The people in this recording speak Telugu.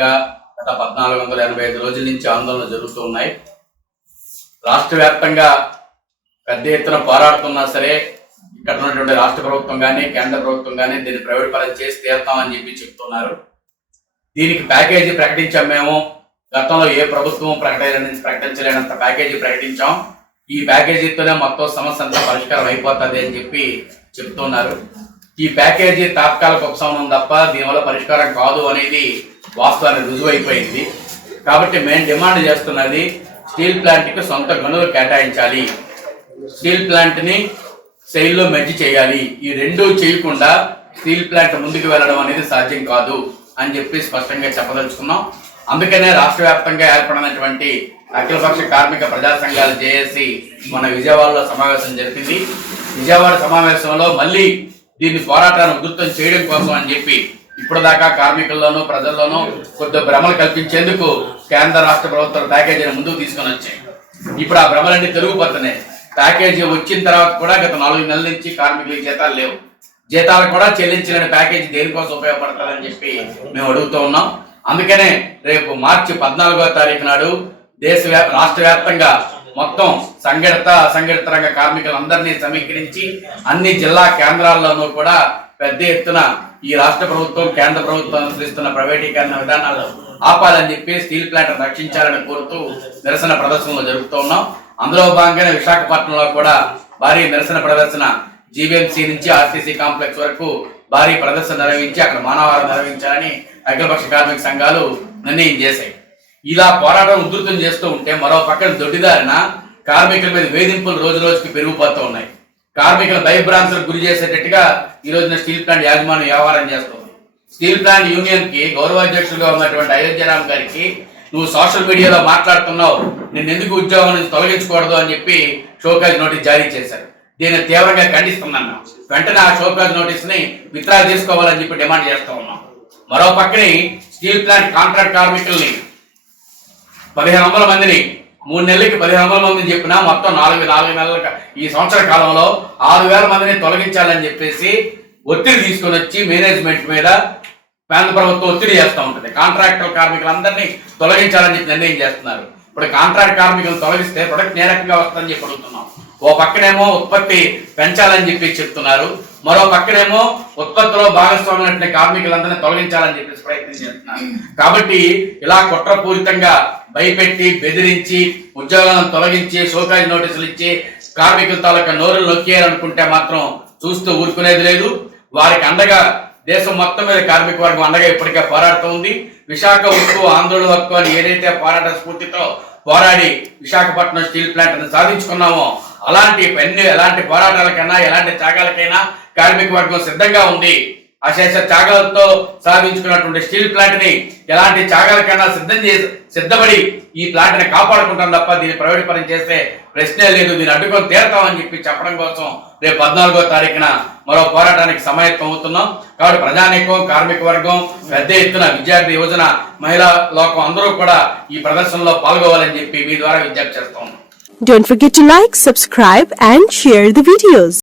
ముఖ్యంగా గత పద్నాలుగు వందల ఎనభై ఐదు రోజుల నుంచి ఆందోళన జరుగుతూ ఉన్నాయి. రాష్ట్ర వ్యాప్తంగా పెద్ద ఎత్తున పోరాడుతున్నా సరే ఇక్కడ ఉన్నటువంటి రాష్ట్ర ప్రభుత్వం కానీ కేంద్ర ప్రభుత్వం కానీ దీన్ని ప్రైవేట్ పరం చేసి తీరుతామని చెప్పి చెప్తున్నారు. దీనికి ప్యాకేజీ ప్రకటించాం మేము. గతంలో ఏ ప్రభుత్వం ప్రకటన ప్రకటించలేనంత ప్యాకేజీ ప్రకటించాం. ఈ ప్యాకేజీతోనే మొత్తం సమస్య అంతా పరిష్కారం అయిపోతుంది అని చెప్పి చెప్తున్నారు. ఈ ప్యాకేజీ తాత్కాలిక ఉపశమనం తప్ప దీనివల్ల పరిష్కారం కాదు అనేది వాస్తవాన్ని రుజువైపోయింది. కాబట్టి మేము డిమాండ్ చేస్తున్నది స్టీల్ ప్లాంట్కి సొంత గనులు కేటాయించాలి. స్టీల్ ప్లాంట్ని సెయిల్లో మెర్జ్ చేయాలి. ఈ రెండూ చేయకుండా స్టీల్ ప్లాంట్ ముందుకు వెళ్ళడం అనేది సాధ్యం కాదు అని చెప్పి స్పష్టంగా చెప్పదలుచుకున్నాం. అందుకనే రాష్ట్ర వ్యాప్తంగా ఏర్పడినటువంటి అఖిలపక్ష కార్మిక ప్రజా సంఘాలు జేఏసి మన విజయవాడలో సమావేశం జరిపింది. విజయవాడ సమావేశంలో మళ్ళీ దీన్ని పోరాటాన్ని ఉధృతం చేయడం కోసం అని చెప్పి ఇప్పుడు దాకా కార్మికుల్లోనూ ప్రజల్లోనూ కొద్ది భ్రమలు కల్పించేందుకు కేంద్ర రాష్ట్ర ప్రభుత్వం ప్యాకేజీని ముందుకు తీసుకొని వచ్చాయి. ఇప్పుడు ఆ భ్రమలన్నీ తిరుగుపోతున్నాయి ప్యాకేజీ వచ్చిన తర్వాత కూడా గత నాలుగు నెలల నుంచి కార్మికులకి జీతాలు లేవు. జీతాలు కూడా చెల్లించలేని ప్యాకేజీ దేనికోసం ఉపయోగపడతారని చెప్పి మేము అడుగుతూ ఉన్నాం. అందుకనే రేపు మార్చి పద్నాలుగో తారీఖు నాడు దేశ రాష్ట్ర వ్యాప్తంగా మొత్తం సంఘటిత అసంఘటిత రంగ కార్మికులందరినీ సమీకరించి అన్ని జిల్లా కేంద్రాల్లోనూ కూడా పెద్ద ఎత్తున ఈ రాష్ట్ర ప్రభుత్వం కేంద్ర ప్రభుత్వం అనుసరిస్తున్న ప్రైవేటీకరణ విధానాలు ఆపాలని చెప్పి స్టీల్ ప్లాంట్ రక్షించాలని కోరుతూ నిరసన ప్రదర్శనలు జరుపుతూ ఉన్నాం. అందులో భాగంగానే విశాఖపట్నంలో కూడా భారీ నిరసన ప్రదర్శన జీవీఎంసీ నుంచి ఆర్టీసీ కాంప్లెక్స్ వరకు భారీ ప్రదర్శన నిర్వహించి అక్కడ మానవారం నిర్వహించాలని అఖిలపక్ష కార్మిక సంఘాలు నిర్ణయం చేశాయి. ఇలా పోరాటం ఉధృతం చేస్తూ ఉంటే మరో పక్కన దొడ్డిదారిన కార్మికుల మీద వేధింపులు రోజు రోజుకి పెరిగిపోతూ ఉన్నాయి. కార్మికుల భయభ్రాంతులకు గురి చేసేటట్టుగా ఈ రోజున స్టీల్ ప్లాంట్ యాజమాన్యం వ్యవహారం చేస్తుంది. స్టీల్ ప్లాంట్ యూనియన్కి గౌరవాధ్యక్షులుగా ఉన్నటువంటి అయోధ్యరామ్ గారికి నువ్వు సోషల్ మీడియాలో మాట్లాడుతున్నావు నిన్ను ఎందుకు ఉద్యోగం నుంచి తొలగించకూడదు అని చెప్పి షోకాజ్ నోటీస్ జారీ చేశారు. దీన్ని తీవ్రంగా ఖండిస్తున్నాను. వెంటనే ఆ షోకాజ్ నోటీస్ని విత్డ్రా చేసుకోవాలని చెప్పి డిమాండ్ చేస్తూ ఉన్నాం. మరో పక్కనే స్టీల్ ప్లాంట్ కాంట్రాక్ట్ కార్మికుల్ని పదిహేను వందల మందిని మూడు నెలలకి పదిహేను వందల మందిని చెప్పినా మొత్తం నాలుగు నాలుగు నెలల ఈ సంవత్సర కాలంలో ఆరు వేల మందిని తొలగించాలని చెప్పేసి ఒత్తిడి తీసుకొని వచ్చి మేనేజ్మెంట్ మీద కేంద్ర ప్రభుత్వం ఒత్తిడి చేస్తూ ఉంటుంది. కాంట్రాక్టర్ కార్మికులందరినీ తొలగించాలని చెప్పి నిర్ణయం చేస్తున్నారు. ఇప్పుడు కాంట్రాక్ట్ కార్మికులను తొలగిస్తే ప్రొడక్ట్ నేరకంగా వస్తుందని చెప్పి అడుగుతున్నాం. ఓ పక్కనేమో ఉత్పత్తి పెంచాలని చెప్పి చెప్తున్నారు. మరో పక్కనేమో ఉత్పత్తిలో భాగస్వామ్యం కార్మికులందరినీ తొలగించాలని చెప్పేసి ప్రయత్నం చేస్తున్నారు. కాబట్టి ఇలా కుట్రపూరితంగా భయపెట్టి బెదిరించి ఉద్యోగాలను తొలగించి సోకాజ్ నోటీసులు ఇచ్చి కార్మికుల తాలూకా నోరులు నొక్కేయాలనుకుంటే మాత్రం చూస్తూ ఊరుకునేది లేదు. వారికి అండగా దేశం మొత్తం మీద కార్మిక వర్గం అండగా ఇప్పటికే పోరాడుతూ ఉంది. విశాఖ ఉక్కు ఆందోళన హక్కు అని ఏదైతే పోరాట స్ఫూర్తితో పోరాడి విశాఖపట్నం స్టీల్ ప్లాంట్ సాధించుకున్నామో అలాంటి ఎన్ని ఎలాంటి పోరాటాలకైనా ఎలాంటి త్యాగాలకైనా కార్మిక వర్గం సిద్ధంగా ఉంది. అశేష త్యాగాలతో సాధించుకున్నటువంటి స్టీల్ ప్లాంట్ని ఎలాంటి త్యాగాలకైనా సిద్ధం చేసి సిద్ధపడి ఈ ప్లాంట్ని కాపాడుకుంటాం తప్ప దీన్ని ప్రైవేట్ పని చేస్తే ప్రశ్నే లేదు. దీన్ని అడ్డుకొని తీరతామని చెప్పి చెప్పడం కోసం రేపు పద్నాలుగో తారీఖున మరో పోరాటానికి సమాయత్తం అవుతున్నాం. కాబట్టి ప్రజానీకం కార్మిక వర్గం పెద్ద ఎత్తున విద్యార్థి యువజన మహిళా లోకం అందరూ కూడా ఈ ప్రదర్శనలో పాల్గొవాలని చెప్పి మీ ద్వారా విజ్ఞప్తి చేస్తాం. Don't forget to like, subscribe and share the videos.